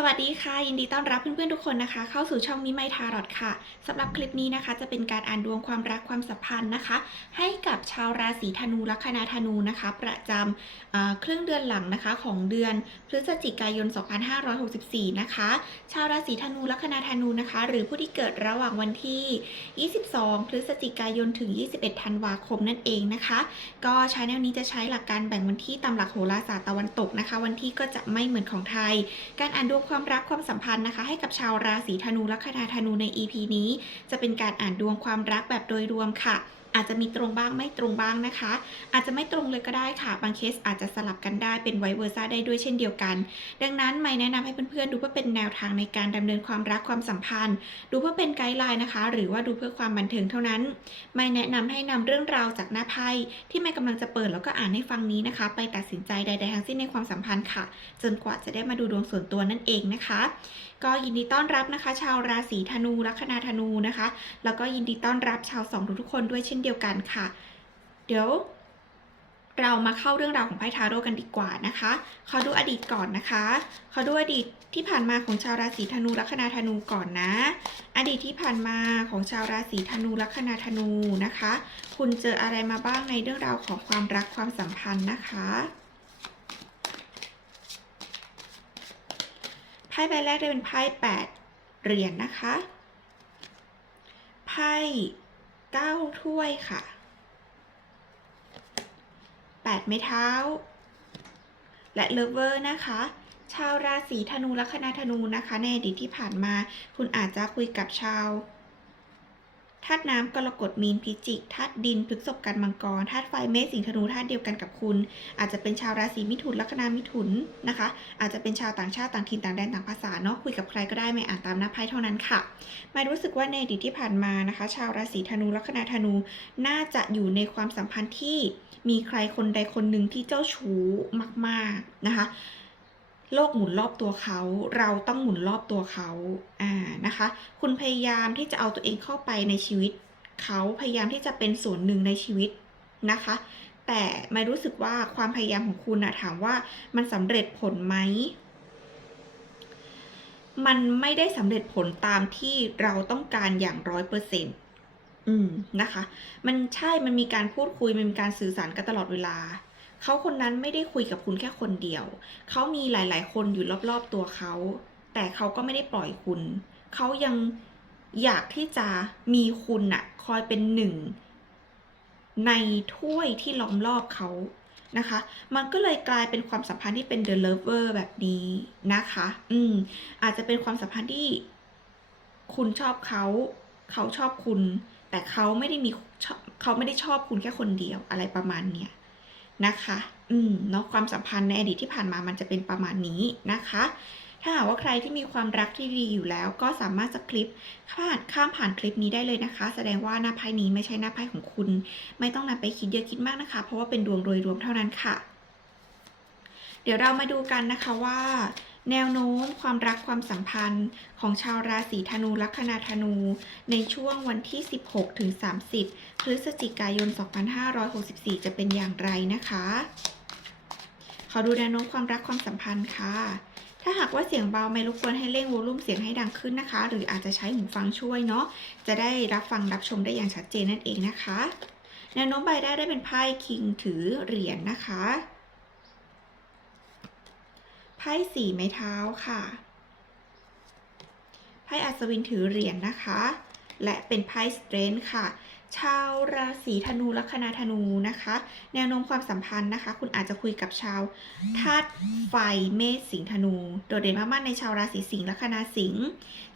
สวัสดีค่ะ ยินดีต้อนรับเพื่อนๆทุกคนนะคะ เข้าสู่ช่องมิไมทารอดค่ะสำหรับคลิปนี้นะคะ จะเป็นการอ่านดวงความรักความสัมพันธ์นะคะ ให้กับชาวราศีธนูลัคนาธนูนะคะ ประจำเครึ่งเดือนหลังนะคะของเดือนพฤศจิกายน 2564 นะคะ ชาวราศีธนูลัคนาธนูนะคะ หรือผู้ที่เกิดระหว่างวันที่ 22 พฤศจิกายนถึง 21 ธันวาคมนั่นเองนะคะ ก็ชาแนลนี้จะใช้หลักการแบ่งวันที่ตามหลักโหราศาสตร์ตะวันตกนะคะ วันที่ก็จะไม่เหมือนของไทย การอ่านดวงความรักความสัมพันธ์นะคะ ให้กับชาวราศีธนูและคณาธนูใน EP นี้ จะเป็นการอ่านดวงความรักแบบโดยรวมค่ะ อาจจะมีตรงบ้างไม่ตรงบ้างนะคะ อาจจะไม่ตรงเลยก็ได้ค่ะ บางเคสอาจจะสลับกันได้เป็นไวเวอร์ซ่าได้ด้วยเช่นเดียวกัน ดังนั้นไม่แนะนำให้เพื่อนๆดูเพื่อเป็นแนวทางในการดำเนินความรักความสัมพันธ์ ดูเพื่อเป็นไกด์ไลน์นะคะ หรือว่าดูเพื่อความบันเทิงเท่านั้น ไม่แนะนำให้นำเรื่องราวจากหน้าไพ่ที่ไม่กำลังจะเปิดแล้วก็อ่านให้ฟังนี้นะคะ ไปตัดสินใจใดๆทั้งสิ้นในความสัมพันธ์ค่ะ จนกว่าจะได้มาดูดวงส่วนตัวนั่นเองนะคะ ก็ยินดีต้อนรับนะคะ ชาวราศีธนูลัคนาธนูนะคะ แล้วก็ยินดีต้อนรับชาวสองทุกคนด้วยเช่นเดียวกันค่ะ เดี๋ยวเรามาเข้าเรื่องราวของไพ่ทาโร่กันดีกว่านะคะ ขอดูอดีตก่อนนะคะ ขอดูอดีตที่ผ่านมาของชาวราศีธนูลัคนาธนูก่อนนะ อดีตที่ผ่านมาของชาวราศีธนูลัคนาธนูนะคะ คุณเจออะไรมาบ้างในเรื่องราวของความรักความสัมพันธ์นะคะไพ่ใบแรกได้เป็นไพ่แปดเหรียญนะคะ ไพ่ เก้าถ้วยค่ะแปดไม้เท้า และเลเวอร์นะคะชาวราศีธนูลัคนาธนูนะคะ ในอดีตที่ผ่านมา คุณอาจจะคุยกับชาว ธาตุน้ำกรกฎมีนพิจิกธาตุดินพฤกษภกันมังกรธาตุไฟเมษสิงห์ธนูธาตุเดียวกันกับคุณ อาจจะเป็นชาวราศีมิถุนลัคนามิถุนนะคะ อาจจะเป็นชาวต่างชาติต่างถิ่นต่างแดนต่างภาษาเนาะคุยกับใครก็ได้ไม่อ่านตามหน้าไพ่เท่านั้นค่ะม่รู้สึกว่าในอดีตที่ผ่านมานะคะ ชาวราศีธนูลัคนาธนู น่าจะอยู่ในความสัมพันธ์ที่มีใครคนใดคนหนึ่งที่เจ้าชู้มาก ๆนะคะ โลกหมุนรอบตัวเขา เราต้องหมุนรอบตัวเขาอ่านะคะ คุณพยายามที่จะเอาตัวเองเข้าไปในชีวิตเขาพยายามที่จะเป็นส่วนหนึ่งในชีวิตนะคะ แต่ไม่รู้สึกว่าความพยายามของคุณนะถามว่ามันสำเร็จผลไหมมันไม่ได้สำเร็จผลตามที่เราต้องการอย่างร้อยเปอร์เซ็นต์อืมนะคะ มันใช่มันมีการพูดคุยมันมีการสื่อสารกันตลอดเวลา เขาคนนั้นไม่ได้คุยกับคุณแค่คนเดียว เขามีหลาย ๆ คนอยู่รอบ ๆ ตัวเขา แต่เขาก็ไม่ได้ปล่อยคุณ เขายังอยากที่จะมีคุณน่ะคอยเป็นหนึ่ง ในถ้วยที่ล้อมรอบเขานะคะ มันก็เลยกลายเป็นความสัมพันธ์ที่เป็น the lover แบบนี้นะคะ อืม อาจจะเป็นความสัมพันธ์ที่ คุณชอบเขา เขาชอบคุณ แต่เขาไม่ได้มีเขาไม่ได้ชอบคุณแค่คนเดียวอะไรประมาณเนี้ย นะคะ อืมเนาะความสัมพันธ์ในอดีตที่ผ่านมามันจะเป็นประมาณนี้นะคะ ถ้าหากว่าใครที่มีความรักที่ดีอยู่แล้ว ก็สามารถจะคลิปข้ามข้ามผ่านคลิปนี้ได้เลยนะคะ แสดงว่าหน้าไพ่นี้ไม่ใช่หน้าไพ่ของคุณ ไม่ต้องนำไปคิดเยอะคิดมากนะคะ เพราะว่าเป็นดวงโดยรวมเท่านั้นค่ะ เดี๋ยวเรามาดูกันนะคะว่า แนวโน้มความรักความสัมพันธ์ของชาวราศีธนูลัคนาธนู ในช่วงวันที่ 16 ถึง 30 พฤศจิกายน 2564 จะเป็นอย่างไรนะคะ ขอดูแนวโน้มความรักความสัมพันธ์ค่ะ ถ้าหากว่าเสียงเบาไม่รบกวนให้เร่งโวลูมเสียงให้ดังขึ้นนะคะ หรืออาจจะใช้หูฟังช่วยเนาะ จะได้รับฟังรับชมได้อย่างชัดเจนนั่นเองนะคะ แนวโน้มใบได้ได้เป็นไพ่คิงถือเหรียญนะคะ ไพ่สี่ไม้เท้าค่ะ ไพ่อัศวินถือเหรียญนะคะ และเป็นไพ่สเตรนท์ค่ะ ชาวราศีธนูลัคนาธนูนะคะ แนวโน้มความสัมพันธ์นะคะ คุณอาจจะคุยกับชาวธาตุไฟเมษสิงห์ธนู โดดเด่นมากๆในชาวราศีสิงห์ลัคนาสิงห์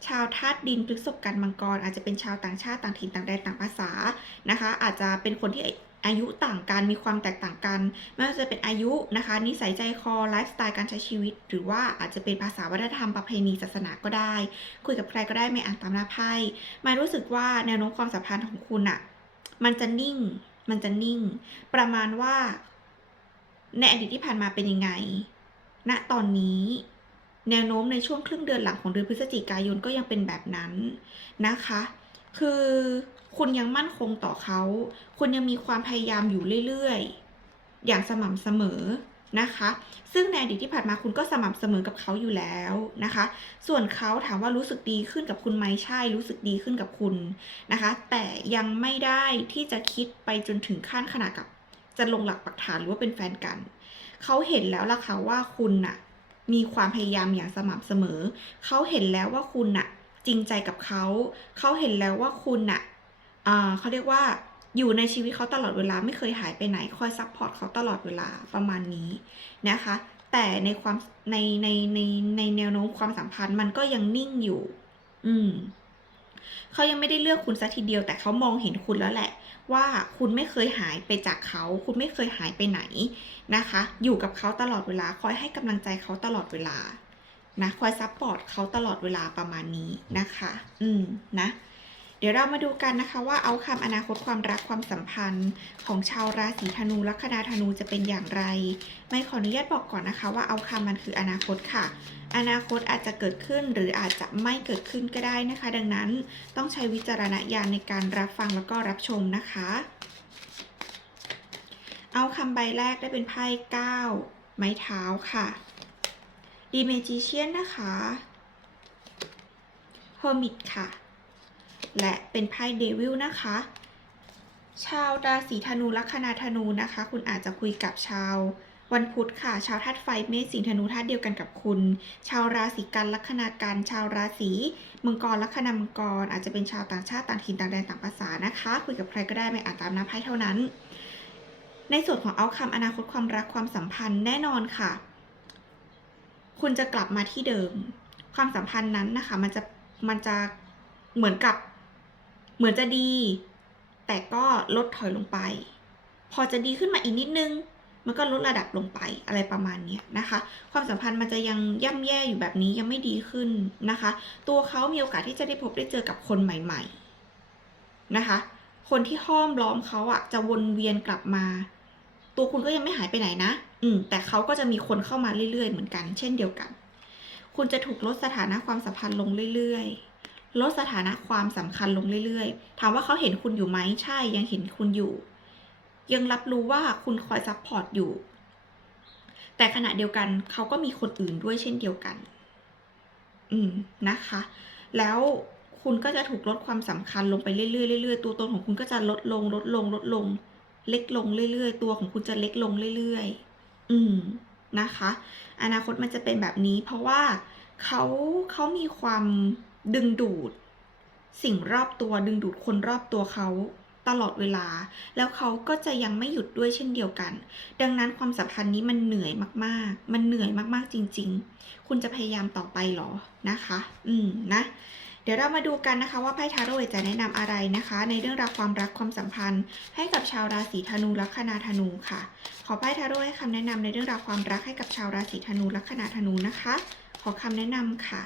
ชาวธาตุดินพฤษภกันมังกร อาจจะเป็นชาวต่างชาติต่างถิ่นต่างแดนต่างภาษานะคะ อาจจะเป็นคนที่ อายุต่างกันมีความแตกต่างกัน ไม่ว่าจะเป็นอายุนะคะ นิสัยใจคอไลฟ์สไตล์การใช้ชีวิต หรือว่าอาจจะเป็นภาษาวัฒนธรรมประเพณีศาสนาก็ได้ คุยกับใครก็ได้ไม่อ่านตามหน้าไพ่หมายรู้สึกว่าแนวโน้มความสัมพันธ์ของคุณอะมันจะนิ่ง มันจะนิ่ง ประมาณว่าในอดีตที่ผ่านมาเป็นยังไง ณ ตอนนี้ แนวโน้มในช่วงครึ่งเดือนหลังของเดือนพฤศจิกายนก็ยังเป็นแบบนั้นนะคะ คือคุณยังมั่นคงต่อเขา คุณยังมีความพยายามอยู่เรื่อยๆ อย่างสม่ำเสมอนะคะ ซึ่งในอดีตที่ผ่านมาคุณก็สม่ำเสมอกับเขาอยู่แล้วนะคะ ส่วนเขาถามว่ารู้สึกดีขึ้นกับคุณไหมใช่ รู้สึกดีขึ้นกับคุณนะคะ แต่ยังไม่ได้ที่จะคิดไปจนถึงขั้นขนาดกับ จะลงหลักปักฐานหรือว่าเป็นแฟนกัน เขาเห็นแล้วล่ะค่ะว่าคุณน่ะมีความพยายามอย่างสม่ำเสมอ เขาเห็นแล้วว่าคุณน่ะ จริงใจกับเขา เขาเห็นแล้วว่าคุณน่ะอ่าเขาเรียกว่าอยู่ในชีวิตเขาตลอดเวลาไม่เคยหายไปไหน คอยซัพพอร์ตเขาตลอดเวลาประมาณนี้นะคะ แต่ในความในในในในแนวโน้มความสัมพันธ์มันก็ยังนิ่งอยู่ อืมเขายังไม่ได้เลือกคุณซะทีเดียว แต่เขามองเห็นคุณแล้วแหละ ว่าคุณไม่เคยหายไปจากเขา คุณไม่เคยหายไปไหนนะคะ อยู่กับเขาตลอดเวลา คอยให้กำลังใจเขาตลอดเวลา นะคอยซัพพอร์ตเขาตลอดเวลาประมาณนี้นะคะ อืมนะ เดี๋ยวเรามาดูกันนะคะว่าเอาคำอนาคตความรักความสัมพันธ์ของชาวราศีธนูลัคนาธนูจะเป็นอย่างไร ไม่ขออนุญาตบอกก่อนนะคะว่าเอาคำมันคืออนาคตค่ะ อนาคตอาจจะเกิดขึ้นหรืออาจจะไม่เกิดขึ้นก็ได้นะคะ ดังนั้นต้องใช้วิจารณญาณในการรับฟังแล้วก็รับชมนะคะ เอาคำใบแรกได้เป็นไพ่เก้าไม้เท้าค่ะ ดีเมจิเชียนนะคะเฮอร์มิตค่ะ และเป็นไพ่เดวิลนะคะ ชาวราศีธนูลัคนาธนูนะคะ คุณอาจจะคุยกับชาววันพุธค่ะ ชาวธาตุไฟเมษสิงธนูธาตุเดียวกันกับคุณ ชาวราศีกันลัคนากันชาวราศีมังกรลัคนามังกร อาจจะเป็นชาวต่างชาติต่างถิ่นต่างแดนต่างภาษานะคะ คุยกับใครก็ได้ไม่อานตามหน้าไพ่เท่านั้น ในส่วนของเอาคำอนาคตความรักความสัมพันธ์แน่นอนค่ะ คุณจะกลับมาที่เดิม ความสัมพันธ์นั้นนะคะ มันจะมันจะเหมือนกับเหมือนจะดี แต่ก็ลดถอยลงไป พอจะดีขึ้นมาอีกนิดนึง มันก็ลดระดับลงไปอะไรประมาณนี้นะคะ ความสัมพันธ์มันจะยังย่ำแย่อยู่แบบนี้ยังไม่ดีขึ้นนะคะ ตัวเขามีโอกาสที่จะได้พบได้เจอกับคนใหม่ ๆ นะคะ คนที่ห้อมล้อมเขาอะจะวนเวียนกลับมา ตัวคุณก็ยังไม่หายไปไหนนะ อืม แต่เขาก็จะมีคนเข้ามาเรื่อยๆ เหมือนกัน เช่นเดียวกัน คุณจะถูกลดสถานะความสัมพันธ์ลงเรื่อยๆ ลดสถานะความสำคัญลงเรื่อยๆ ถามว่าเขาเห็นคุณอยู่ไหม ใช่ ยังเห็นคุณอยู่ ยังรับรู้ว่าคุณคอยซัพพอร์ตอยู่ แต่ขณะเดียวกันเขาก็มีคนอื่นด้วยเช่นเดียวกัน อืม นะคะ แล้วคุณก็จะถูกลดความสำคัญลงไปเรื่อยๆเรื่อยๆ ตัวตนของคุณก็จะลดลง ลดลง ลดลง เล็กลงเรื่อยๆ ตัวของคุณจะเล็กลงเรื่อยๆ อืมนะคะ อนาคตมันจะเป็นแบบนี้ เพราะว่าเขาเขามีความดึงดูด สิ่งรอบตัวดึงดูดคนรอบตัวเขาตลอดเวลา แล้วเขาก็จะยังไม่หยุดด้วยเช่นเดียวกัน ดังนั้นความสัมพันธ์นี้มันเหนื่อยมากๆ มันเหนื่อยมากๆจริง ๆ คุณจะพยายามต่อไปหรอนะคะ อืมนะ เดี๋ยวเรามาดูกันนะคะว่าไพ่ทาโร่จะแนะนำอะไรนะคะ ในเรื่องราวความรักความสัมพันธ์ ให้กับชาวราศีธนูลัคนาธนูค่ะ ขอไพ่ทาโร่ให้คำแนะนำในเรื่องราวความรักให้กับชาวราศีธนูลัคนาธนูนะคะ ขอคำแนะนำค่ะ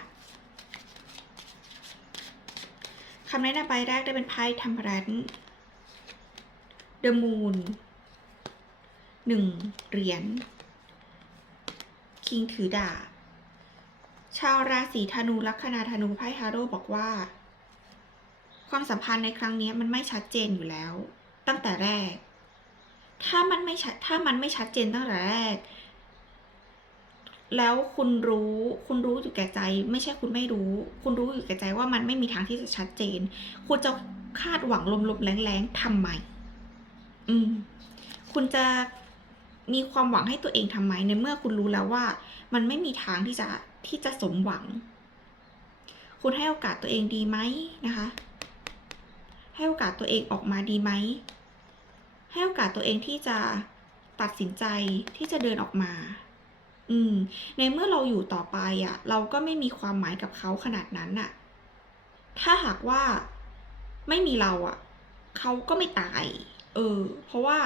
คำแนะนำใบแรกได้เป็นไพ่ทัมเพรันเดอะมูนหนึ่งเหรียญคิงถือดาบ ชาวราศีธนูลัคนาธนูไพ่ทาโร่บอกว่า ความสัมพันธ์ในครั้งนี้มันไม่ชัดเจนอยู่แล้ว ตั้งแต่แรก ถ้ามันไม่ชัดถ้ามันไม่ชัดเจนตั้งแต่แรก แล้วคุณรู้คุณรู้อยู่แก่ใจ ไม่ใช่คุณไม่รู้ คุณรู้อยู่แก่ใจว่ามันไม่มีทางที่จะชัดเจน คุณจะคาดหวังลมๆแรงๆทำไมอืม คุณจะมีความหวังให้ตัวเองทำไมในเมื่อคุณรู้แล้วว่า มันไม่มีทางที่จะ ที่จะสมหวัง คุณให้โอกาสตัวเองดีไหมนะคะ ให้โอกาสตัวเองออกมาดีไหม ให้โอกาสตัวเองที่จะตัดสินใจที่จะเดินออกมา อืม ในเมื่อเราอยู่ต่อไปอะ่ะ เราก็ไม่มีความหมายกับเขาขนาดนั้นน่ะ ถ้าหากว่าไม่มีเราอะ่ะ เขาก็ไม่ตาย เออ เพราะว่า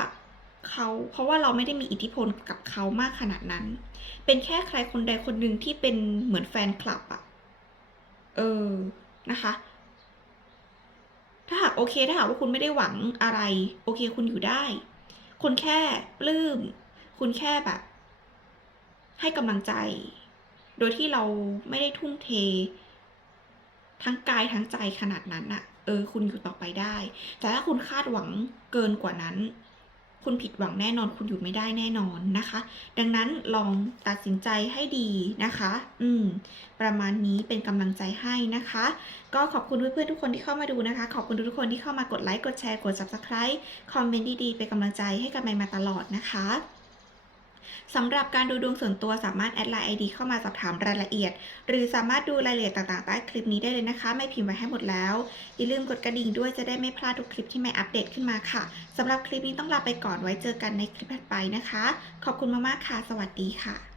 เขาเพราะว่าเราไม่ได้มีอิทธิพลกับเขามากขนาดนั้น เป็นแค่ใครคนใดคนหนึ่งที่เป็นเหมือนแฟนคลับอะเออนะคะ ถ้าหากโอเคถ้าหากว่าคุณไม่ได้หวังอะไร โอเคคุณอยู่ได้ คุณแค่ปลื้มคุณแค่แบบ ให้กำลังใจ โดยที่เราไม่ได้ทุ่มเท ทั้งกายทั้งใจขนาดนั้นอะเออ คุณอยู่ต่อไปได้ แต่ถ้าคุณคาดหวังเกินกว่านั้น คุณผิดหวังแน่นอน คุณอยู่ไม่ได้แน่นอนนะคะ ดังนั้นลองตัดสินใจให้ดีนะคะ อืม ประมาณนี้เป็นกำลังใจให้นะคะ ก็ขอบคุณเพื่อนๆทุกคนที่เข้ามาดูนะคะ ขอบคุณทุกคนที่เข้ามากดไลค์ กดแชร์ กด subscribe คอมเมนต์ดีๆ เป็นกำลังใจให้กันไปมาตลอดนะคะ สำหรับการดูดวงส่วนตัวสามารถแอดไลน์ ID เข้ามาสอบถามรายละเอียด หรือสามารถดูรายละเอียดต่างๆใต้คลิปนี้ได้เลยนะคะ ไม่พิมพ์ไว้ให้หมดแล้ว อย่าลืมกดกระดิ่งด้วยจะได้ไม่พลาดทุกคลิปที่ไม่อัปเดตขึ้นมาค่ะสำหรับคลิปนี้ต้องลาไปก่อนไว้เจอกันในคลิปถัดไปนะคะ ขอบคุณมากๆค่ะ สวัสดีค่ะ